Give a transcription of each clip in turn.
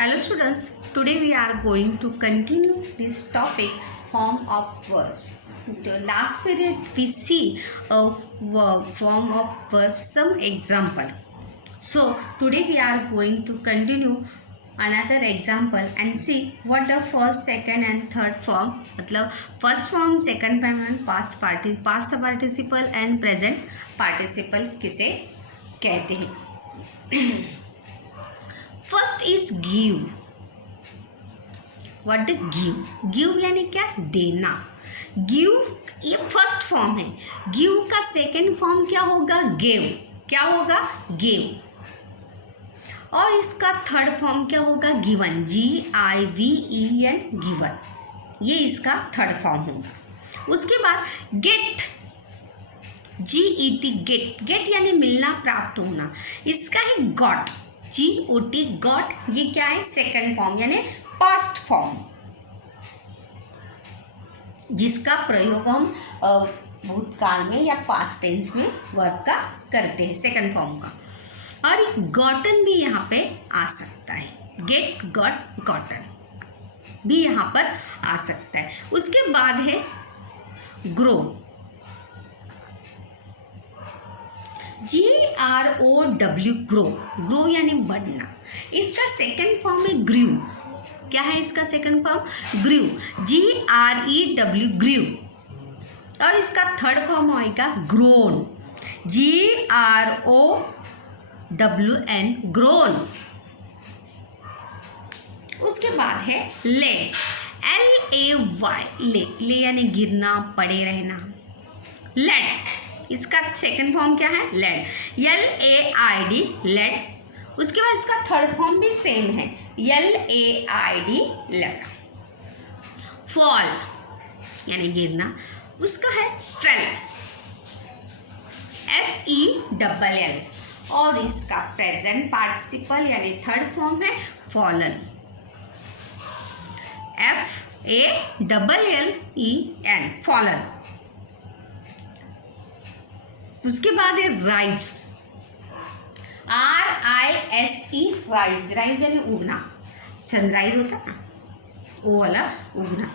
Hello students, today we are going to continue this topic form of verbs. In the last period we see a form of verbs, some example. So today we are going to continue another example and see what the first, second and third form, मतलब first form, second form and past participle and present participle किसे कहते हैं. First is give. What give? Give यानी क्या? देना. Give ये first form है. Give का सेकेंड फॉर्म क्या होगा? गिव. क्या होगा? गिव. और इसका थर्ड फॉर्म क्या होगा? गिवन. GIVEN given. ये इसका थर्ड फॉर्म होगा. उसके बाद गेट. GET gate. गेट यानी मिलना, प्राप्त होना. इसका है गॉट. GOT got. ये क्या है? सेकंड फॉर्म यानी पास्ट फॉर्म, जिसका प्रयोग हम भूतकाल में या पास्ट टेंस में वर्ब का करते हैं, सेकंड फॉर्म का. और गॉटन भी यहाँ पे आ सकता है. गेट, गॉट, गॉटन भी यहाँ पर आ सकता है. उसके बाद है ग्रो. GROW grow. ग्रो यानी बढ़ना. इसका सेकंड फॉर्म है ग्रीव. क्या है इसका second form? Grew. GREW grew. और इसका थर्ड फॉर्म होगा ग्रोन. GROWN grown. उसके बाद है ले. LAY ले. ले यानी गिरना, पड़े रहना. लेड. इसका सेकंड फॉर्म क्या है? लेड. LAID laid. उसके बाद इसका थर्ड फॉर्म भी सेम है, LAID लेड. फॉल यानी गिरना. उसका है फेल. FELL. और इसका प्रेजेंट पार्टिसिपल यानी थर्ड फॉर्म है फॉलन. FALLEN fallen. उसके बाद है राइज. RISE rise. राइज यानी उगना. सनराइज होता है ना, वो वाला उगना.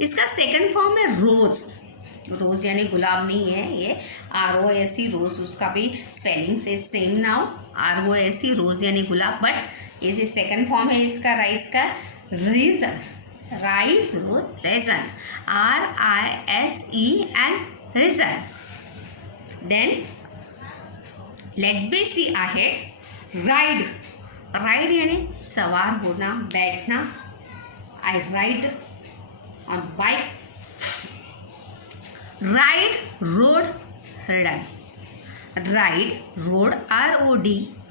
इसका सेकंड फॉर्म है रोज. रोज यानी गुलाब नहीं है ये, ROSE रोज. उसका भी स्पेलिंग से सेम नाउ, ROSE रोज यानी गुलाब. बट ये सेकंड फॉर्म है इसका राइज का. Risen. Rise, rose, risen. RISEN risen. Then let me see ahead. Ride. Ride यानी सवार होना, बैठना. I ride on bike. Ride, road, run. Ride, road, ROD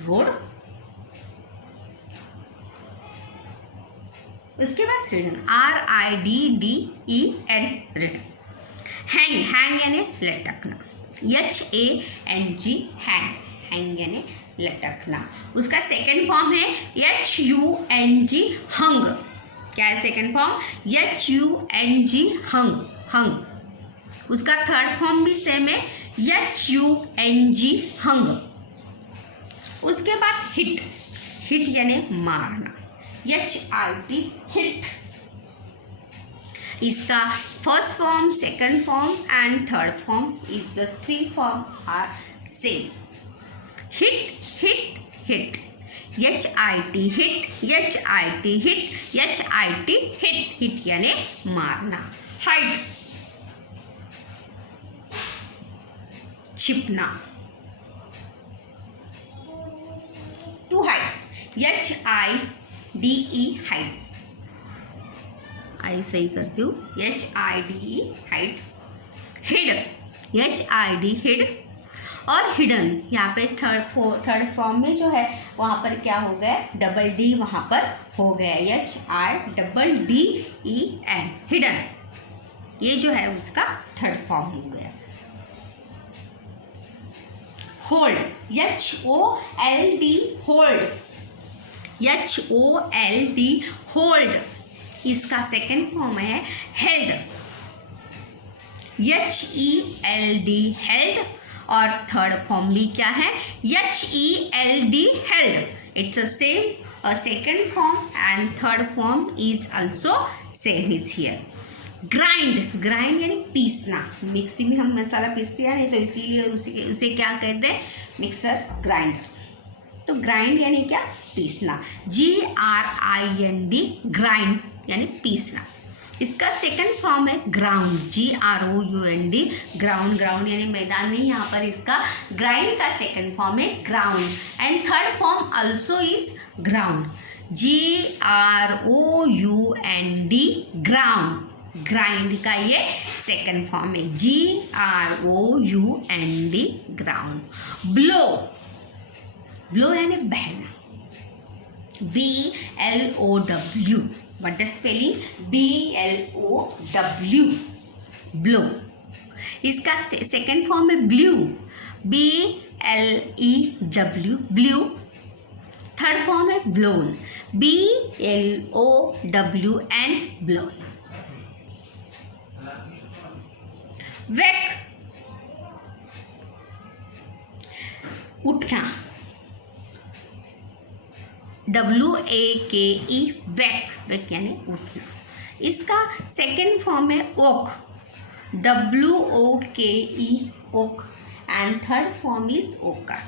road. उसके बाद ridden, RIDDEN ridden. Hang. Hang यानी लटकना. HANG hang. हैंग यानी लटकना. उसका सेकंड फॉर्म है HUNG हंग. क्या है second form? HUNG hung. Hung. उसका थर्ड फॉर्म भी सेम है, HUNG हंग. उसके बाद हिट. हिट यानी मारना. HIT hit. इसका first form, second form and third form is three form are same. Hit, hit, hit. HIT hit. HIT hit. HIT hit. Hit यानी मारना. Hide छिपना. To hide. HIDE hide. I सही करती हूँ. HIDE hide. Hide. HID hid. और hidden यहाँ पे third form में जो है वहाँ पर क्या हो गया? डबल D वहाँ पर हो गया. HIDDEN hidden. ये जो है उसका थर्ड फॉर्म हो गया. Hold. HOLD hold. HOLD hold. इसका सेकेंड फॉर्म है हेल्ड. HELD held. और थर्ड फॉर्म भी क्या है? HELD held. It's a same second form and third form is also same is here. Grind यानी पीसना, मिक्सी में हम मसाला पीसते हैं नहीं, तो इसीलिए उसे क्या कहते हैं, मिक्सर ग्राइंडर। तो ग्राइंड यानी क्या, पीसना, GRIND ग्राइंड यानी पीसना। इसका सेकंड फॉर्म है ग्राउंड, GROUND ग्राउंड यानी मैदान नहीं, यहाँ पर इसका ग्राइंड का सेकंड फॉर्म है ground and third form also is ground, GROUND ground. Grind का ये सेकंड फॉर्म है, GROUND ग्राउंड। ब्लो यानी बहना, BLOW, what the spelling, BLOW blow. इसका सेकंड फॉर्म है blue, BLEW blue. Third form है ब्लोन, BLOWN ब्लोन। वेक उठना, WAKE वेक यानी उठना। इसका सेकेंड फॉर्म है okay, WOKE woke and third form is woken.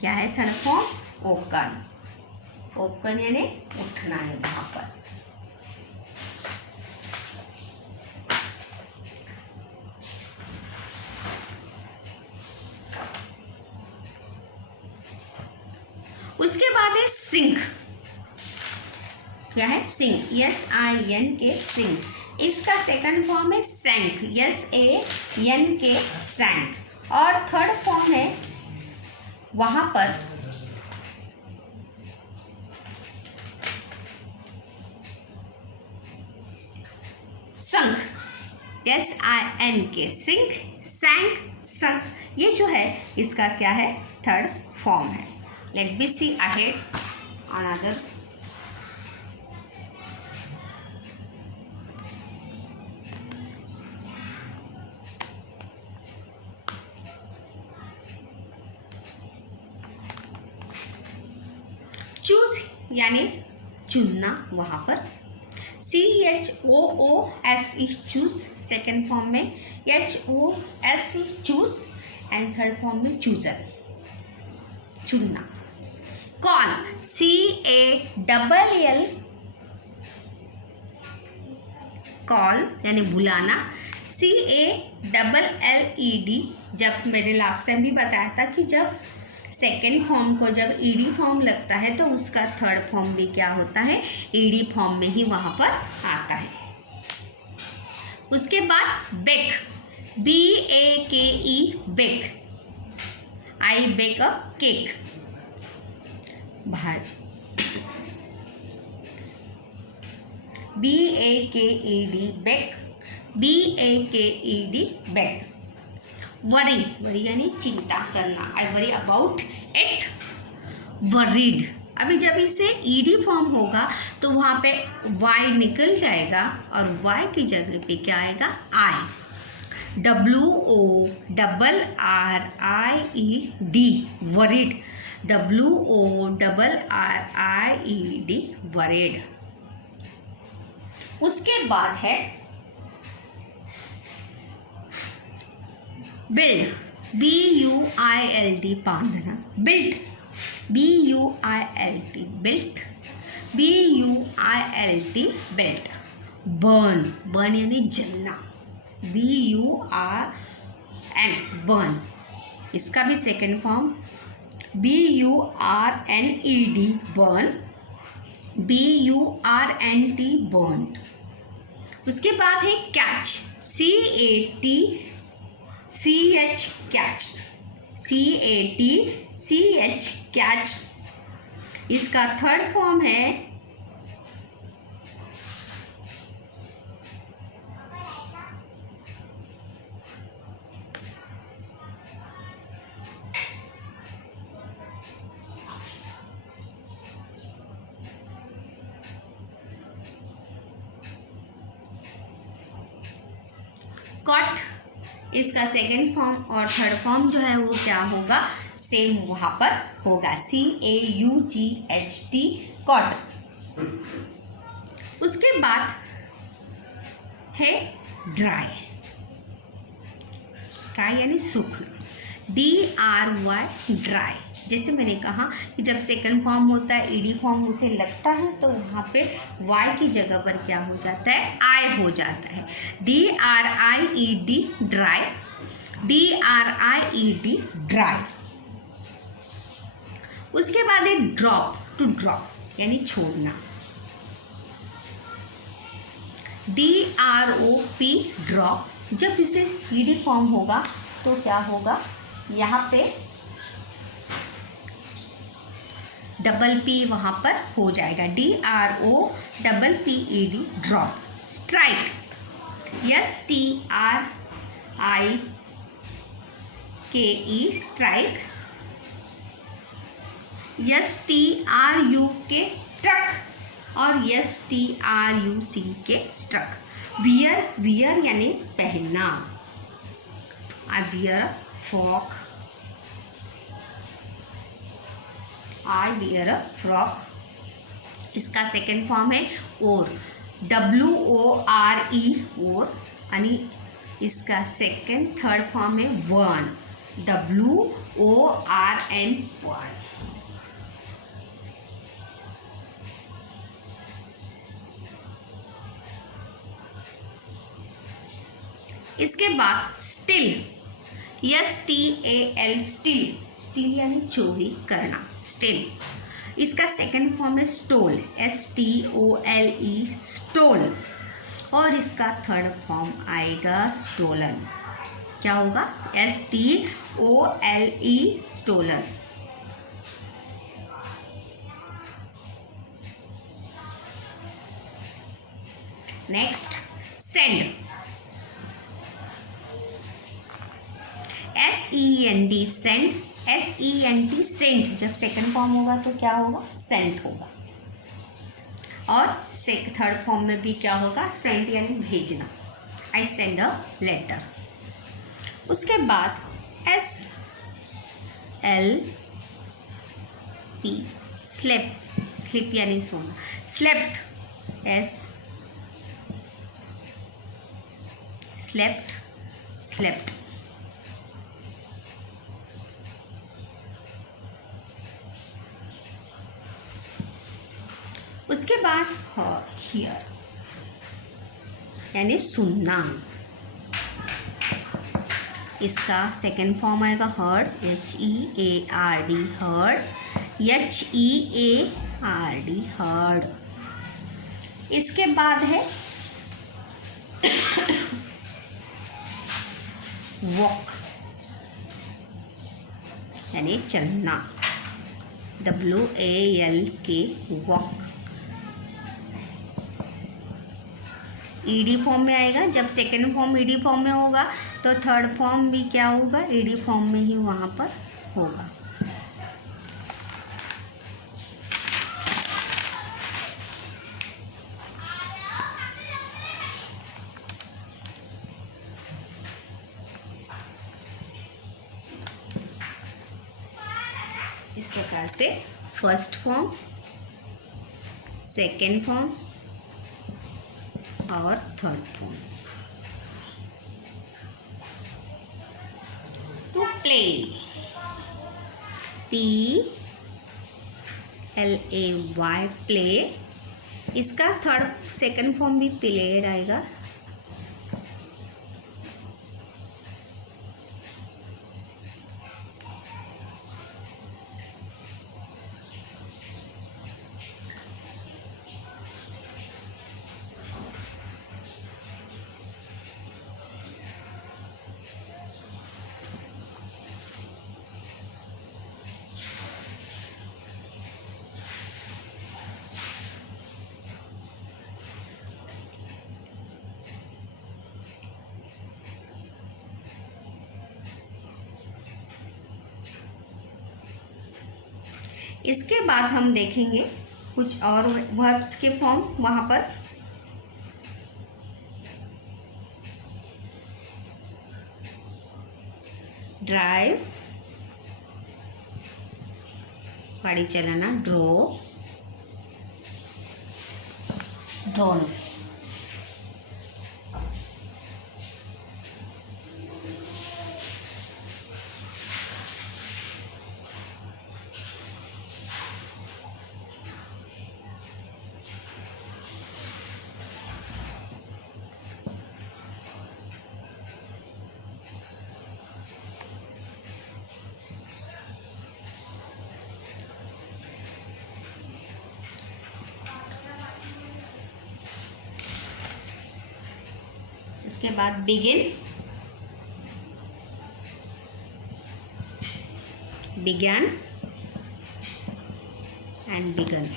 क्या है थर्ड फॉर्म, ओकर। ओकर यानी उठना है वहां पर। उसके बाद है सिंक। क्या है, सिंक, SINK सिंक। इसका सेकंड फॉर्म है सैंक, SANK सैंक। और थर्ड फॉर्म है वहां पर संक, SINK सिंक, सैंक, संक। ये जो है इसका क्या है, थर्ड फॉर्म है। Let me see ahead another. Choose यानी चुनना वहां पर, CHOOSE चूज सेकेंड फॉर्म में, HOSE choose and third form में चूजर चुनना। कॉल, CALL कॉल यानी बुलाना, CALLED। जब मैंने लास्ट टाइम भी बताया था कि जब सेकेंड फॉर्म को जब ED फॉर्म लगता है तो उसका थर्ड फॉर्म भी क्या होता है, ED फॉर्म में ही वहाँ पर आता है। उसके बाद bake, BAKE bake, I bake a cake भाज, BAKED bake, BAKED bake. Worry यानी चिंता करना, I worry about it, worried. अभी जब इसे ED फॉर्म होगा तो वहाँ पे Y निकल जाएगा और Y की जगह पे क्या आएगा, I, WORRIED worried, WORRIED worried. उसके बाद है बिल्ड, BUILD बांधना, built, BUILT built, BUILT built. Burn यानी जलना, BURN बर्न। इसका भी second form BURNED burn, BURNT burn. उसके बाद है catch, CATCH catch, CATCH catch. इसका थर्ड फॉर्म है कट। इसका सेकेंड फॉर्म और थर्ड फॉर्म जो है वो क्या होगा, सेम वहाँ पर होगा, CAUGHT caught। उसके बाद है ड्राई, ड्राई यानी सूखना, DRY ड्राई। जैसे मैंने कहा कि जब सेकंड फॉर्म होता है, ईडी फॉर्म उसे लगता है तो वहाँ पे वाई की जगह पर क्या हो जाता है, आई हो जाता है। DRIED dry, DRIED dry. उसके बाद है ड्रॉप, टू ड्रॉप यानी छोड़ना, DROP ड्रॉप। जब इसे ईडी फॉर्म होगा तो क्या होगा, यहाँ पे डबल पी वहाँ पर हो जाएगा, DROPPED drop. Strike, STRIKE strike, STRUK struck और STRUCK स्ट्रक। वियर, वियर यानी पहनना, I wear a frock, I wear a frock. इसका सेकेंड फॉर्म है ओर, WORE ओर, यानी इसका सेकेंड थर्ड फॉर्म है वर्न, WORN वर्न। इसके बाद स्टिल, STAL स्टिल, स्टिल यानी चोरी करना, स्टिल। इसका सेकंड फॉर्म है स्टोल, STOLE स्टोल, और इसका थर्ड फॉर्म आएगा स्टोलन। क्या होगा, STOLE stolen. Next send, SEND send, SENT sent. जब सेकंड फॉर्म होगा तो क्या होगा, सेंट होगा। और थर्ड फॉर्म में भी क्या होगा, सेंड यानी भेजना, आई सेंड अ लेटर। उसके बाद SLP स्लेप, स्लिप यानी सोना, स्लेप्ट, स्लेप्ट, स्लेप्ट। उसके बाद हियर यानी सुनना, इसका सेकेंड फॉर्म आएगा heard, HEARD heard, HEARD heard. इसके बाद है वॉक यानी चलना, WALK वॉक। ईडी फॉर्म में आएगा, जब सेकेंड फॉर्म ईडी फॉर्म में होगा तो थर्ड फॉर्म भी क्या होगा, ईडी फॉर्म में ही वहाँ पर होगा। इस प्रकार से फर्स्ट फॉर्म, सेकेंड फॉर्म और third form. To play, PLAY play. इसका थर्ड सेकेंड फॉर्म भी प्लेड आएगा। इसके बाद हम देखेंगे कुछ और वर्ब्स के फॉर्म वहाँ पर। ड्राइव, गाड़ी चलाना, ड्रो, ड्रोन। उसके बाद बिगिन, बिगैन एंड बिगन,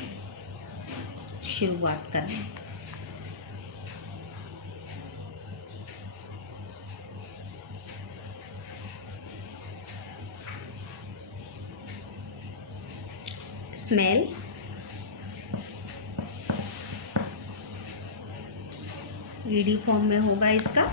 शुरुआत करना। स्मेल, ईडी फॉर्म में होगा इसका।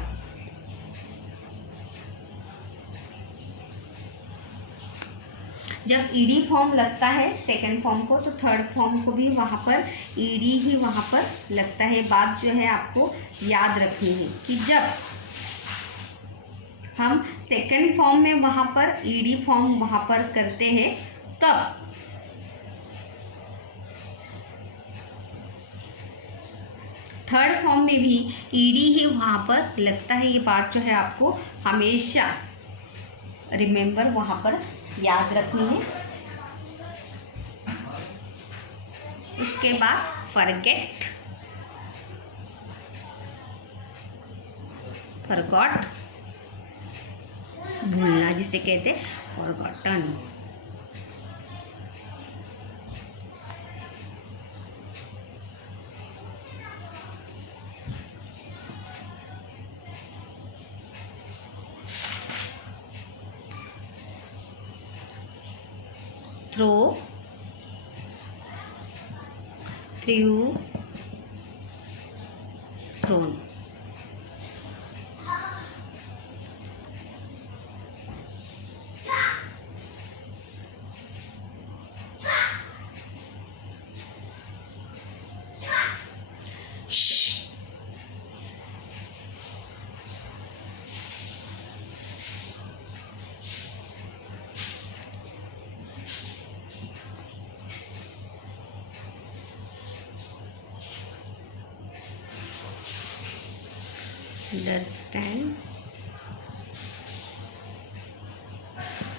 जब ईडी फॉर्म लगता है सेकंड फॉर्म को, तो थर्ड फॉर्म को भी वहाँ पर ईडी ही वहाँ पर लगता है। बात जो है आपको याद रखनी है कि जब हम सेकंड फॉर्म में वहाँ पर ईडी फॉर्म वहाँ पर करते हैं, तब थर्ड फॉर्म में भी ईडी ही वहाँ पर लगता है। ये बात जो है आपको हमेशा रिमेंबर वहाँ पर याद रखनी है। इसके बाद फॉरगेट, फॉरगॉट, भूलना जिसे कहते हैं, forgotten. Throw, threw, thrown. Understand,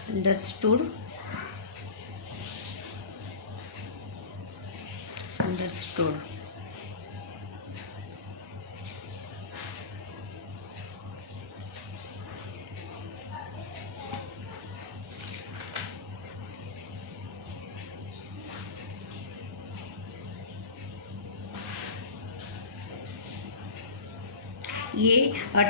understood, understood. ये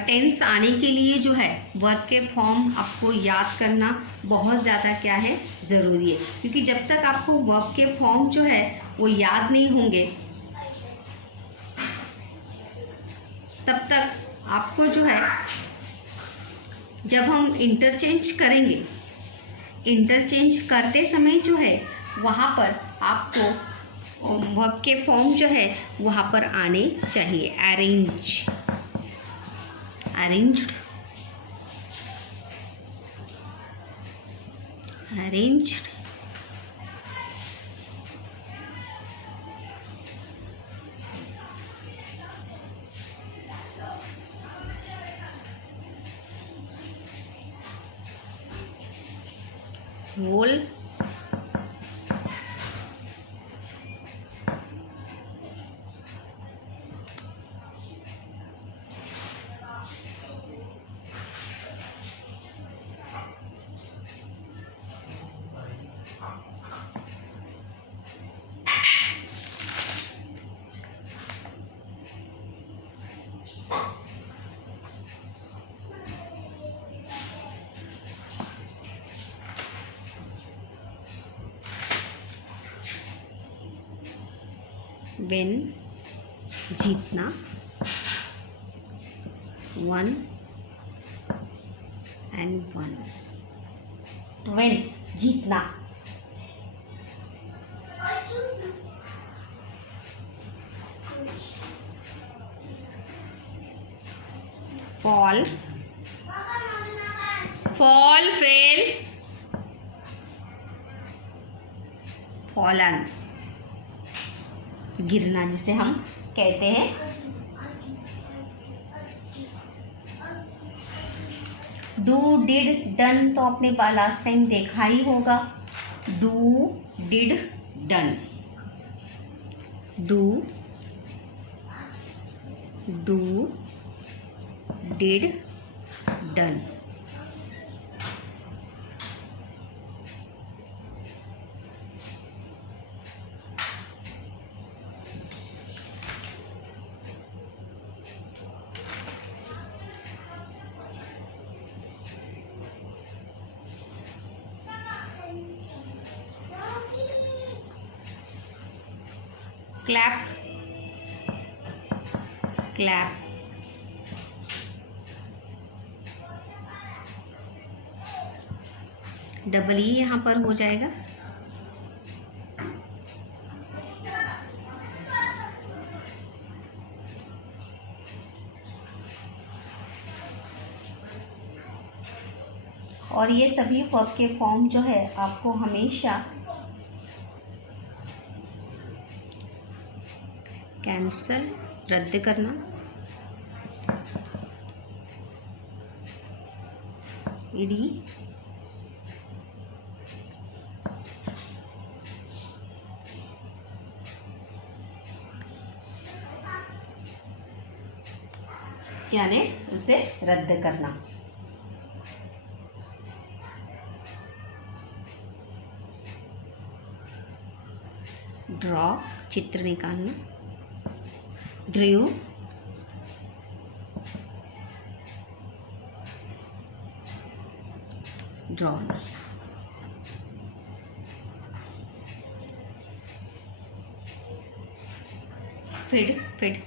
टेंस आने के लिए जो है वर्ब के फॉर्म आपको याद करना बहुत ज़्यादा क्या है, ज़रूरी है। क्योंकि जब तक आपको वर्ब के फॉर्म जो है वो याद नहीं होंगे, तब तक आपको जो है, जब हम इंटरचेंज करेंगे, इंटरचेंज करते समय जो है वहाँ पर आपको वर्ब के फॉर्म जो है वहाँ पर आने चाहिए। Arrange, arranged, arranged, roll, win, जीतना, one and one, win, जीतना, fall, fall, fail, fallen, गिरना जिसे हम कहते हैं। डू, डिड, डन तो आपने लास्ट टाइम देखा ही होगा। Do, did, done, do, did, done. Clap, clap, double E यहाँ पर हो जाएगा। और ये सभी वर्ब के फॉर्म जो है आपको हमेशा कैंसल, रद्द करना, ईडी, यानी उसे रद्द करना। ड्रॉ, चित्र निकालना, ड्रू, ड्रॉन, फिड, फिड,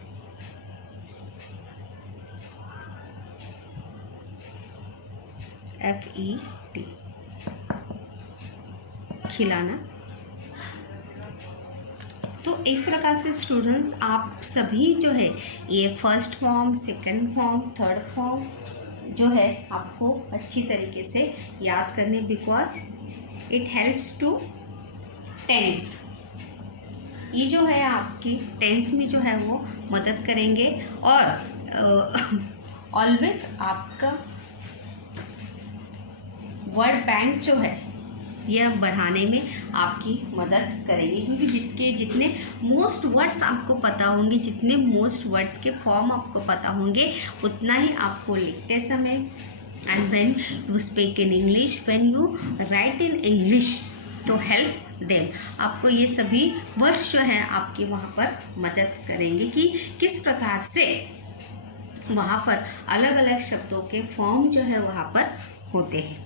FED, खिलाना। तो इस प्रकार से स्टूडेंट्स आप सभी जो है ये first form, second form, third form जो है आपको अच्छी तरीके से याद करने, because it helps to tense. ये जो है आपकी टेंस में जो है वो मदद करेंगे और ऑलवेज आपका वर्ड बैंक जो है यह बढ़ाने में आपकी मदद करेंगे, क्योंकि जितने मोस्ट वर्ड्स आपको पता होंगे, जितने मोस्ट वर्ड्स के फॉर्म आपको पता होंगे, उतना ही आपको लिखते समय and when you speak in English, when you write in English to help them, आपको ये सभी वर्ड्स जो हैं आपकी वहाँ पर मदद करेंगे कि किस प्रकार से वहाँ पर अलग अलग शब्दों के फॉर्म जो है वहाँ पर होते हैं।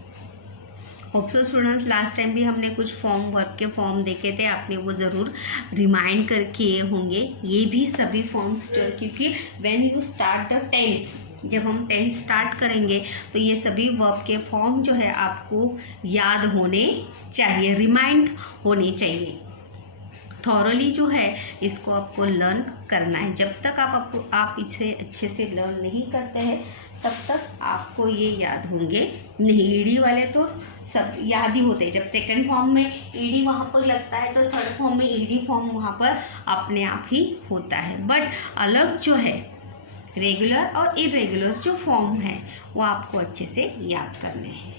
Hope so students, last time भी हमने कुछ फॉर्म, वर्ब के फॉर्म देखे थे, आपने वो ज़रूर रिमाइंड कर किए होंगे। ये भी सभी फॉर्म्स, क्योंकि when you start the tense, जब हम टेंस स्टार्ट करेंगे तो ये सभी वर्ब के फॉर्म जो है आपको याद होने चाहिए, रिमाइंड होने चाहिए। थॉरली जो है इसको आपको लर्न करना है। जब तक आप इसे अच्छे से लर्न नहीं करते हैं तब तक आपको ये याद होंगे नहीं। ईडी वाले तो सब याद ही होते हैं। जब सेकंड फॉर्म में ईडी वहाँ पर लगता है तो थर्ड फॉर्म में ईडी फॉर्म वहाँ पर अपने आप ही होता है। बट अलग जो है रेगुलर और इरेगुलर जो फॉर्म है वो आपको अच्छे से याद करने हैं।